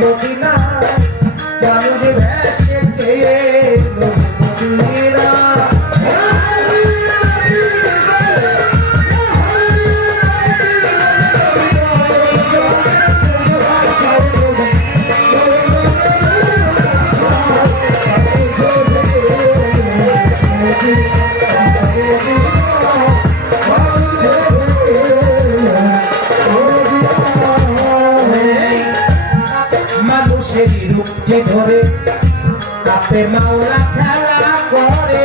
Medina মানুষ ভেসে গেল মদিনা মানুষেরই রূপটি ধরে আপে মাওলা খেলা করে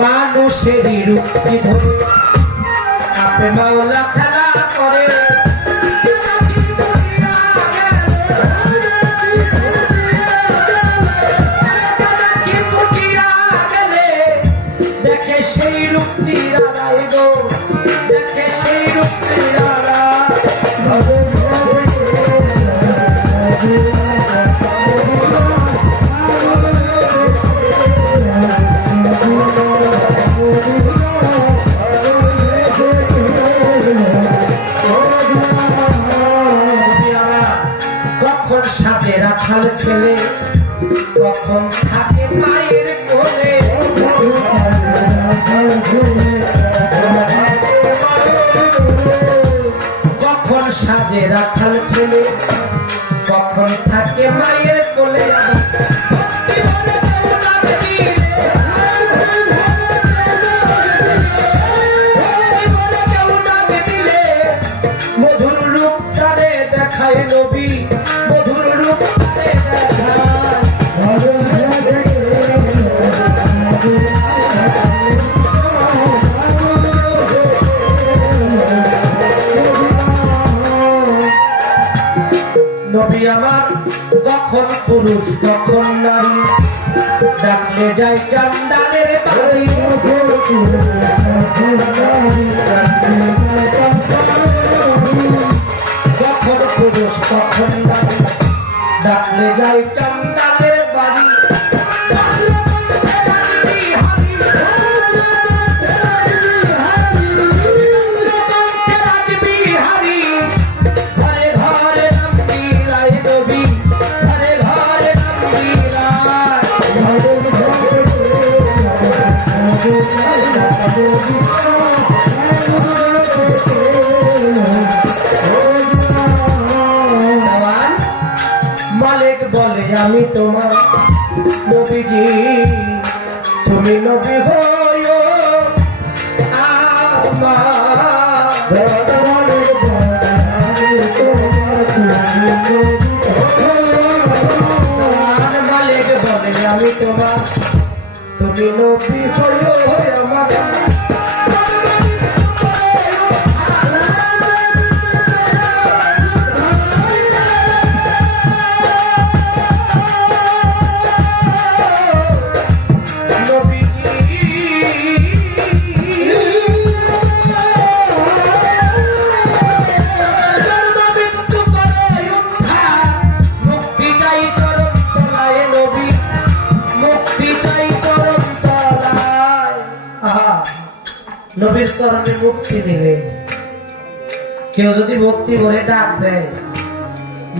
মানুষেরই রূপটি ধরে আপে মাওলা খেলা করে দেখে সেই রূপটির আড়াই গো দেখে সেই রূপটির কখন সাথে রাখাল ছেলে কখন থাকে মায়ের কোলে কখন সাজে রাখাল ছেলে কখন থাকে মায়ের কোলে মধুর রূপ তারে দেখায় নবী মধুর রূপ তারে দেখায় নবী আমার কখন পুরুষ কখন নারী ডাকলে যাই চান্ডালের বাড়ি কখন পুরুষ কখন নারী ডাকলে যাই চান্ডালের বাড়ি মালিক বলে আমি তোমার নবীজি তুমি নবী হইও মালিক বলে আমি তোমার তুমি নবী হইও আমার নবীর চরণে মুক্তি মিলে কেউ যদি ভক্তি ভরে ডাক দেয়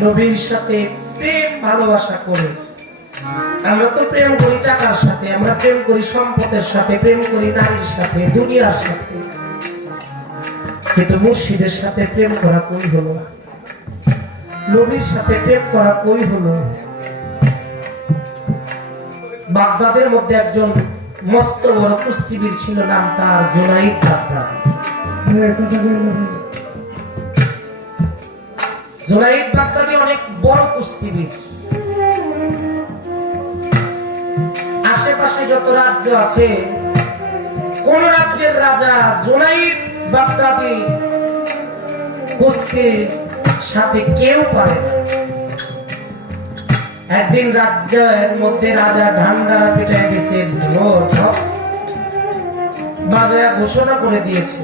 নবীর সাথে প্রেম ভালোবাসা করে আমরা তো প্রেম করি টাকার সাথে আমরা প্রেম করি সম্পদের সাথে প্রেম করি নারীর সাথে দুনিয়ার সাথে কিন্তু মুর্শিদের সাথে প্রেম করা কই হলো নবীর সাথে প্রেম করা কই হলো বাগদাদের মধ্যে একজন মস্ত বড় কুস্তিবীর ছিল নাম তার জুনাইদ বাগদাদি জুনাইদ বাগদাদি অনেক বড় কুস্তিবীর আশেপাশে যত রাজ্য আছে কোন রাজ্যের রাজা জুনাইদ বাগদাদি কুস্তির সাথে কেউ পারে না একদিন রাজ্যের মধ্যে রাজা ঢান্ডারা পিটাই দিয়েছে বাজারে ঘোষণা করে দিয়েছে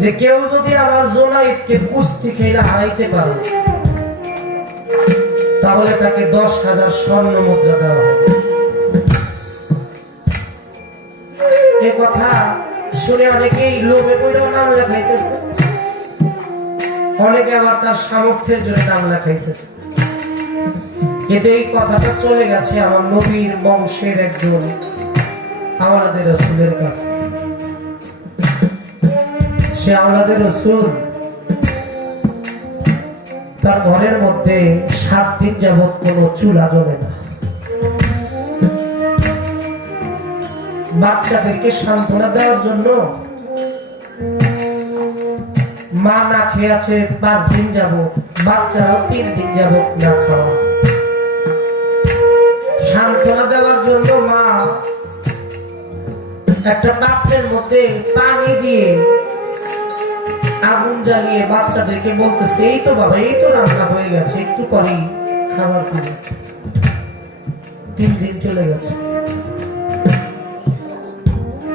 যে কেউ যদি আমার জুনাইদকে কুস্তি খেলে হারাইতে পারে তাহলে তাকে 10,000 স্বর্ণ মুদ্রা দেওয়া হবে। কথা শুনে অনেকেই লোভে পড়ে নাম লেখাইতেছে, অনেকে আবার তার সামর্থ্যের জন্য নাম লেখাইতেছে। কিন্তু এই কথাটা চলে গেছে আমার নবীর বংশের একজন আওলাদের রাসূলের কাছে। সে আওলাদের রাসূল তার ঘরের মধ্যে 7 দিন যাবত কোনো চুলা জ্বলে না। বাচ্চাদেরকে সান্ত্বনা দেওয়ার জন্য মা না খেয়ে আছে 5 দিন যাবত, বাচ্চারাও 3 দিন যাবত না খাওয়া। সান্ত্বনা দেওয়ার জন্য মা একটা পাত্রের মধ্যে পানি দিয়ে আগুন জ্বালিয়ে বাচ্চাদেরকে বলতেছে, এই তো বাবা, এই তো রান্না হয়ে গেছে, একটু পরেই খাবার দিবে। 3 দিন চলে গেছে,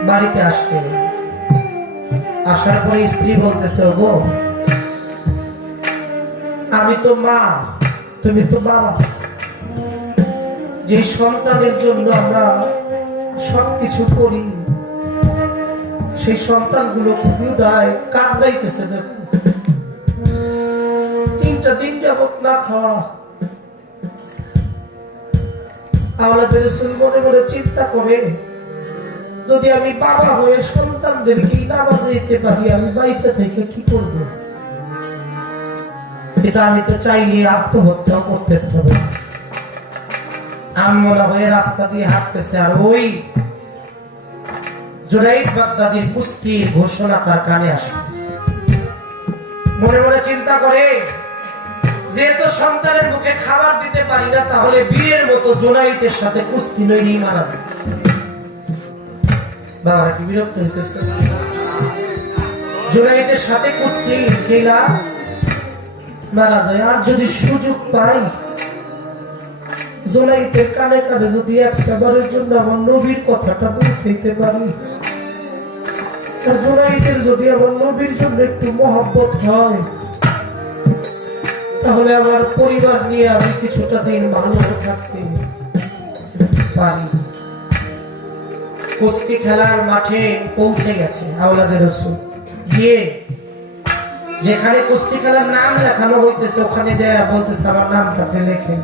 বাড়িতে আসছে। আসার পরে স্ত্রী বলতেছে, গো আমি তো মা, তুমি তো বাবা, যে সন্তানের জন্য আমরা সবকিছু করি, সেই সন্তানগুলো খুবই দায় কাতরাইতেছে। দেখো 3টা দিন যাবত না খাওয়া। আওলাদের রাসূল মনে মনে চিন্তা করে, যদি আমি বাবা হয়ে সন্তানদেরকে নামাজে দিতে পারি, আমি বাইসে থেকে কি করব? এটা আমি তো চাইলে আত্মহত্যা করতে হবে। আম্মলা হয়ে রাস্তা দিয়ে হাঁটতেছে, আর ওই জুনাইদ বাগদাদির কুস্তির ঘোষণা তার কানে আসছে। মনে মনে চিন্তা করে, যেহেতু সন্তানের মুখে খাবার দিতে পারি না, তাহলে বীরের মতো জুনাইদের সাথে কুস্তি লইলেই মারা যায়। বাবারা কি বিরক্ত হইতেছে? জুনাইদের সাথে কুস্তি খেলা মারা যায়। আর যদি সুযোগ পাই, জুনাইদের কানে কানে যদি একটা বারের জন্য আমার নবীর কথাটা পৌঁছাইতে পারি, আর জুনাইদের যদি আমার নবীর জন্য একটু মহব্বত হয়, তাহলে আমার পরিবার নিয়ে আমি কিছুটা দিন ভালো থাকতে পারি। কুস্তি খেলার মাঠে পৌঁছে গেছে আওলাদের রাসূল। গিয়ে যেখানে কুস্তি খেলার নাম লেখানো হইতেছে, ওখানে যায় বলতেছে, আমার নামটা লেখেন।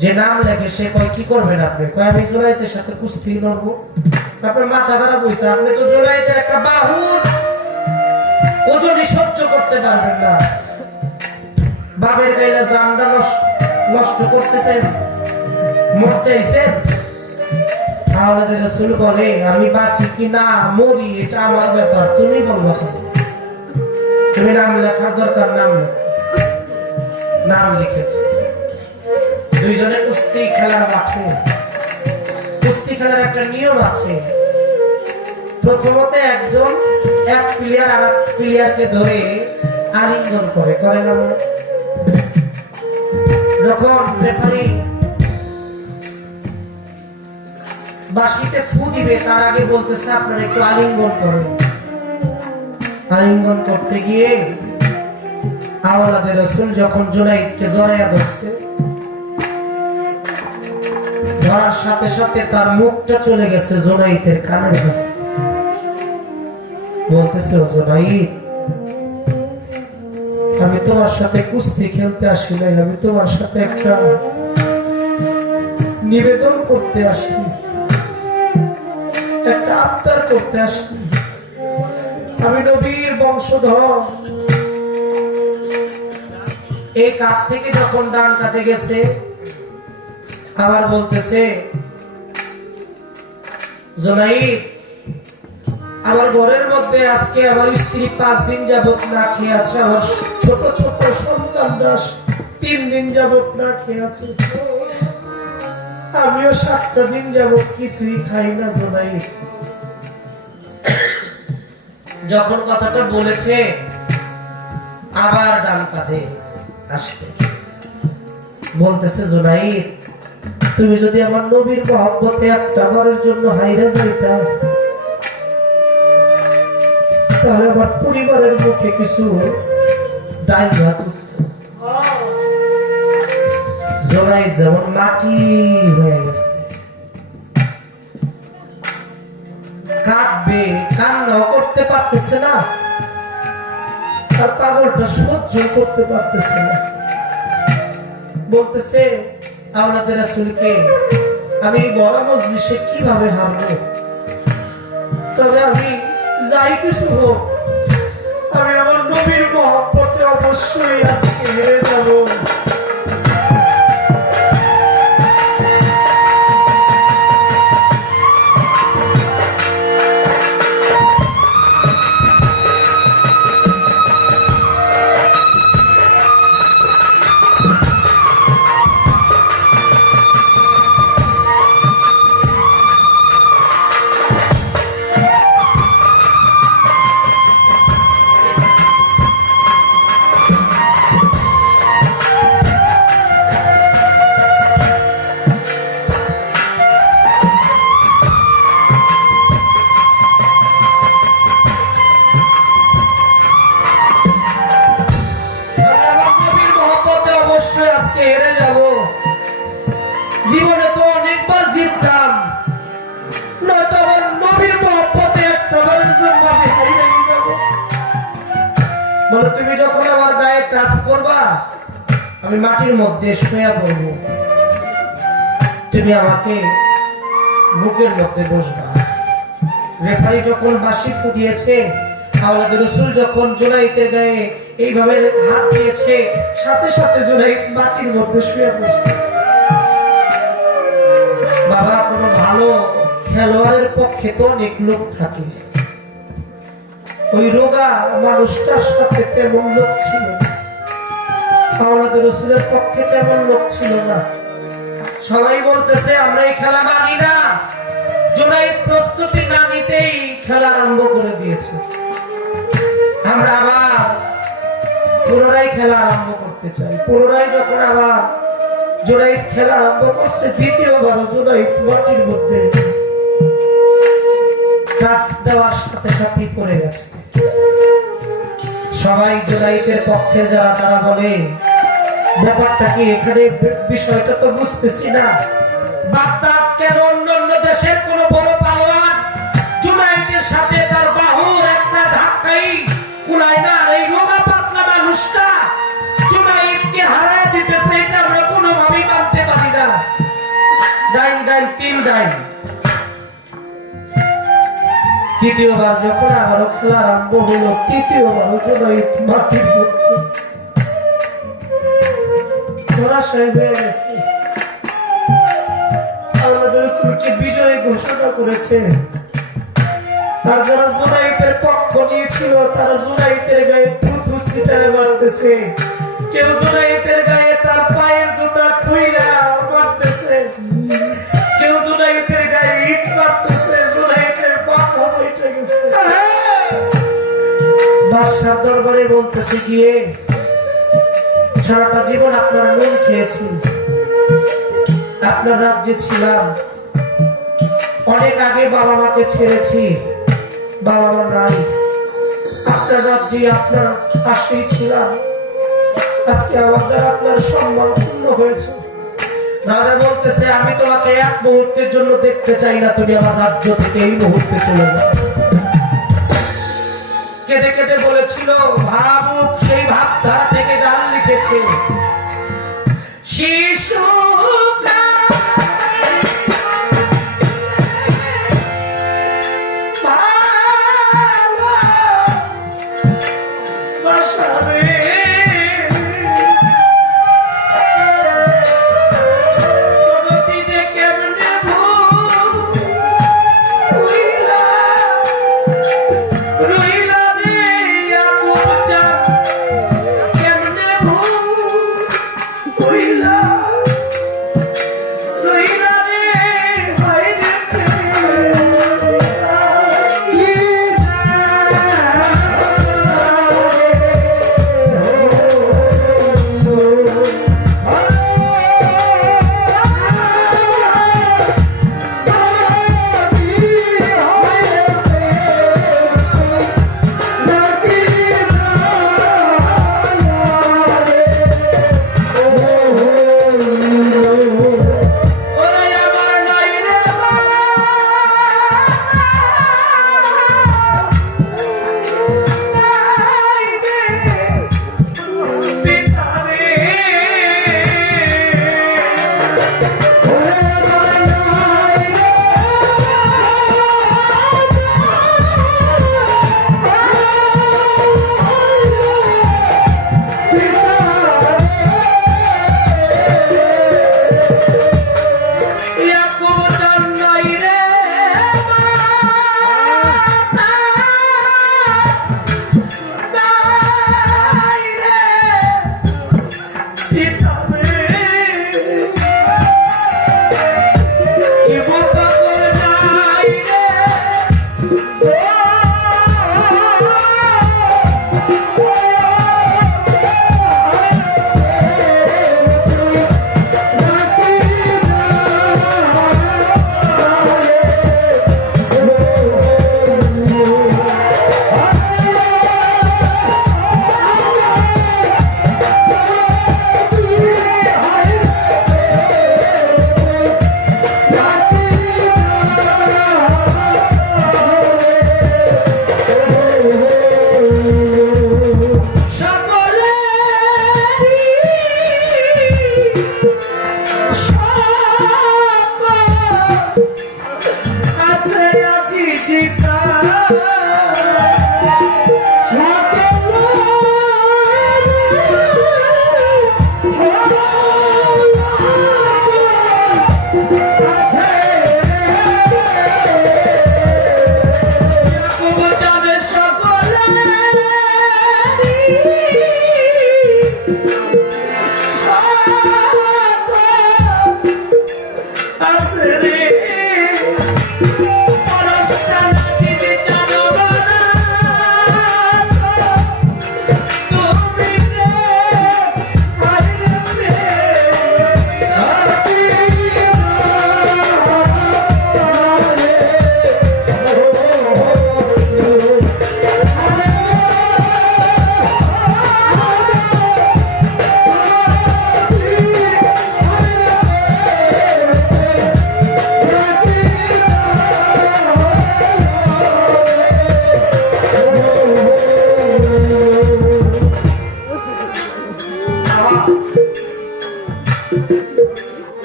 যে নাম লেখে সে কয়, কি করবেন আপনি? কয়, আমি জুনাইদের সাথে কুস্তি লড়বো। আপনার মাথা খারাপ হয়েছে, আপনি তো জুনাইদের একটা বাহুর ওজনই সহ্য করতে পারবেন না। বাবের গাইলা জানটা নষ্ট করতেছেন, মরতে আইছেন। আওলাদের রাসূল বলে, আমি বাঁচি কি না মরি এটা আমার ব্যাপার, তুমি বলবা। তুমি নাম লেখার দরকার, নাম লিখেছে। দুইজনে কুস্তি খেলার মাঠে। কুস্তি খেলার একটা নিয়ম আছে, প্রথমত একজন এক প্লেয়ার আর এক প্লেয়ারকে ধরে আলিঙ্গন করে না? যখন রেফারি বাঁশিতে ফু দিবে, তার আগে বলতেছে, আপনারা একটু আলিঙ্গন করেন। আলিঙ্গন করতে গিয়ে আওলাদের রাসূল যখন জুনাইদকে জড়াইয়া ধরছে, ধরার সাথে সাথে তার মুখটা চলে গেছে জুনাইদের কানের কাছে। বলতেছে, ও জুনাইদ, আমি তোমার সাথে কুস্তি খেলতে আসি নাই, আমি তোমার সাথে একটা নিবেদন করতে আসছি, একটা আবদার করতে আসছি। আমি নবীর বংশধর। এই কাঁধ থেকে যখন ডান কাঁধে গেছে, আবার বলতেছে, জুনাইদ, আমার ঘরের মধ্যে আজকে আমার স্ত্রী 5 দিন যাবত না খেয়ে আছে, আমার ছোট ছোট সন্তানরা 3 দিন যাবত না খেয়ে আছে, আমিও 7টা দিন যাবত কিছুই খাই না। জুনাইদ যখন কথাটা বলেছে, আবার ডান কাঁধে আসছে, বলতেছে, জুনাইদ, তুমি যদি আমার নবীর মহব্বতে একটা বারের জন্য হাইরা যাইতা, তাহলে আমার পরিবারের মুখে কিছু ডাল ভাত। জুনাইদ যেমন মাটি হয়ে গেছে। কাঁদবে, কান্নাও করতে পারতেছে না, আর পাগলটা সহ্য করতে পারতেছে না। বলতেছে আওলাদে রাসূলকে আমি বড় মজলিসে কিভাবে হারবো, তবে আমি যাই কিছু হোক আমি আমার নবীর মহব্বতে অবশ্যই আজকে হেরে যাব। জীবনে তো অনেকবার জিতলাম, নয়তো আমার নবীর মহব্বতে একটা বারের জন্য আমি হেরে যাব। বলে তুমি যখন আমার গায়ে টাচ করবা আমি মাটির মধ্যে শুয়ে পড়ব, তুমি আমাকে বুকের মধ্যে বসবা। রেফারি যখন বাঁশি ফুদিয়েছে, আওলাদ রাসূল যখন জুনাইদের গায়ে এইভাবে হাত দিয়েছে, সাথে সাথে জুনাইদ মাটির মধ্যে শুয়ে পড়ছে। বাবা, কোনো ভালো খেলোয়াড়ের পক্ষে তো অনেক লোক থাকে, ওই রোগা মানুষটার সাথে তেমন লোক ছিল না, আওলাদ রাসূলের পক্ষে তেমন লোক ছিল না। সবাই বলতেছে আমরা এই খেলা মানি না। জুনাইদ প্রস্তুতি না নিতেই খেলা আরম্ভ করে দিয়েছে। আমরা আবার পুনরায় খেলা আরম্ভ করতে চাই। পুনরায় যখন আবার জুনাইদ খেলা আরম্ভ করছে, দ্বিতীয়বার জুনাইদ মাটির মধ্যে কাজ দেওয়ার সাথে সাথেই পড়ে গেছে। সবাই জুনাইদের পক্ষে যারা তারা বলে ব্যাপারটা কি, এখানে বিষয়টা তো বুঝতেছি না। বাগদাদ কেন অন্যান্য দেশের কোন বড় পালোয়ান জুনাইদের সাথে তার বাহুর একটা ধাক্কাই কুলায় না, আর এই রোগা পাতলা মানুষটা জুনাইদকে হারায় দিতেছে, এটা আমরা কোনোভাবেই মানতে পারি না। ডাইন ডাইন তিন ডাইন। তৃতীয়বার যখন আবারও খেলা আরম্ভ হলো, তৃতীয়বারও জুনাইদ মাটির মধ্যে ধরাশায়ী হয়ে গেছে। আওলাদ রাসূলকে বিজয়ী ঘোষণা করেছে। আর যারা জুনাইদের পক্ষ নিয়েছিল তারা জুনাইদের গায়ে থুথু ছিটায় মারতেছে, কেউ জুনাইদের গায়ে তার পায়ের জুতা খুইলা মারতেছে, কেউ জুনাইদের গায়ে ইট মারতেছে, জুনাইদের মাথা উঠে গেছে। বাদশার দরবারে বলতেছে গিয়ে, সারাটা জীবন আপনার নুন খেয়েছি, আপনার রাজ্যে ছিলাম, অনেক আগে বাবা মাকে ছেড়েছি, বাবা মা নাই, আপনার রাজ্যে আপনার পাশেই ছিলাম, আজকে আমার দ্বারা আপনার সম্মান পূর্ণ হয়েছে। রাজা বলতেছে আমি তোমাকে এক মুহূর্তের জন্য দেখতে চাই না, তুমি আমার রাজ্য থেকে এই মুহূর্তে চলে যাও। কেঁদে কেঁদে বলেছিল, ভাবুক সেই ভাবধারা থেকে গান লিখেছে, শিশু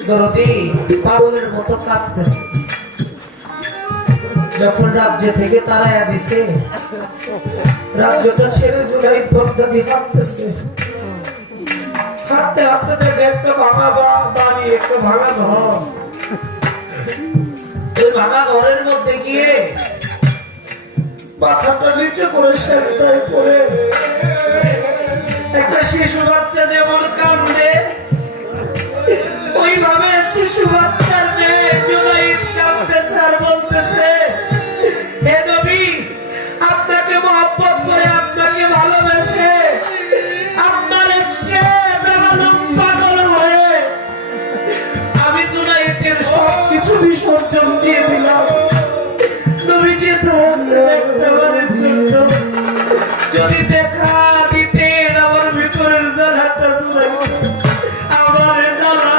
দরদি পাগলের মতো কাঁদতেছে। যখন রাজ্য থেকে তাড়াইয়া দিছে, রাজ্যটা ছেড়ে জোগাই পর্দা দিয়ে হাঁটতেছে। হাঁটতে হাঁটতে দেখে একটা ভাঙা বাড়ি, একটা ভাঙা ঘর। ওই ভাঙা ঘরের মধ্যে গিয়ে মাথাটা নিচে করে সেজদায় পড়ে একটা শিশু বাচ্চা যেমন কান্দে, ওইভাবে শিশু বাচ্চার মেয়ে জুনাইদ কাঁদতেছে আর বলতেছে, হে নবী, আপনাকে মহব্বত করে, আপনাকে ভালোবেসে, আপনার ইশকে বেমালুম পাগল হয়ে আমি জুনাইদের সবকিছু বিসর্জন দিয়ে দিলাম। নবীজি তাহাজ্জুদ একটা বারের জন্য যদি দেখা দিতেন আমার ভিতরের জ্বালাটা জুনাইদ আমার জ্বালা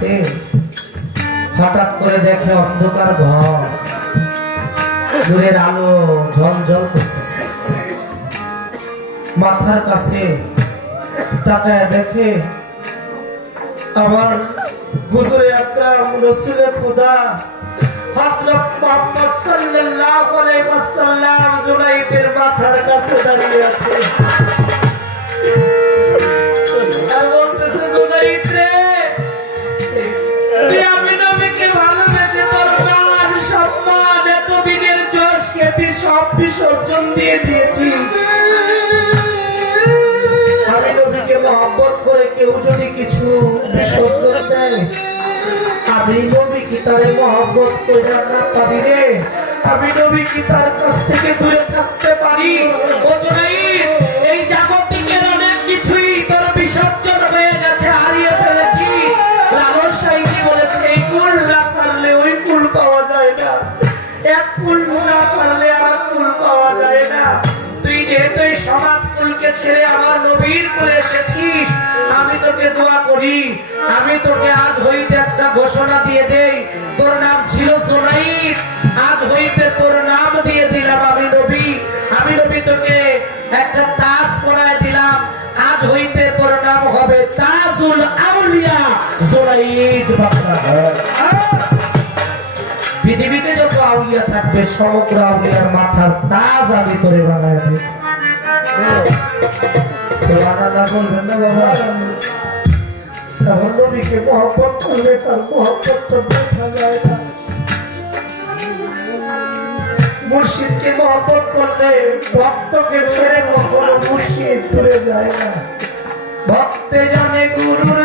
আছে, হঠাৎ করে দেখে অন্ধকার ঘর, দূরের আলো ঝলঝল করতেছে। মাথার কাছে তাকায় দেখে আমার হুজুরে আকরাম রাসূলে খুদা হযরত মুহাম্মদ সাল্লাল্লাহু আলাইহি ওয়াসাল্লাম জুনাইদের মাথার কাছে দাঁড়িয়ে আছে। আর বলতেছে, জুনাইদ রে, তুই আমি নবীকে ভালোবেসে তোর মান সম্মান এতদিনের যশ খ্যাতি সব বিসর্জন দিয়ে দিয়েছিস। আমি নবীকে মহব্বত করে কেউ যদি কিছু বিসর্জন দেয়, আমি নবী কি তারে মহব্বত করে না পারি রে? আমি নবী কি তার কাছ থেকে দূরে থাকতে পারি? ও জুনাইদ, এই জাগতিকের অনেক কিছুই তোর বিসর্জন হয়ে গেছে, হারিয়ে ফেলেছিস। লালন সাইদি বলেছে, এই কুল না ছাড়লে ওই কুল পাওয়া যায় না, এক কুল না ছাড়লে আর এক কুল পাওয়া যায় না। তুই যেহেতু এই সমাজ কুলকে ছেড়ে আমার নবীর কুলে এসেছিস, আমি তোকে দোয়া করি, আমি তোকে আজ হইতে একটা ঘোষণা দিয়ে দেই, তোর নাম ছিল জুনাইদ, আজ হইতে তোর নাম দিয়ে দিলাম আমি নবী। আমি নবী তোকে একটা তাজ পরায় দিলাম, আজ হইতে তোর নাম হবে তাজুল আউলিয়া জুনাইদ বাবা। পৃথিবীতে যত আউলিয়া থাকবে সমগ্র আউলিয়ার মাথার তাজ আমি তোরে বানায় দেব। সুবহানাল্লাহ বলবেন না বাবা? তখন নবীকে মহব্বত করলে তার মহব্বতটা দেখা যায় না। মুর্শিদকে মহব্বত করলে ভক্তকে ছেড়ে কখনো মুর্শিদ দূরে যায় না। ভক্তে জানে গুরুর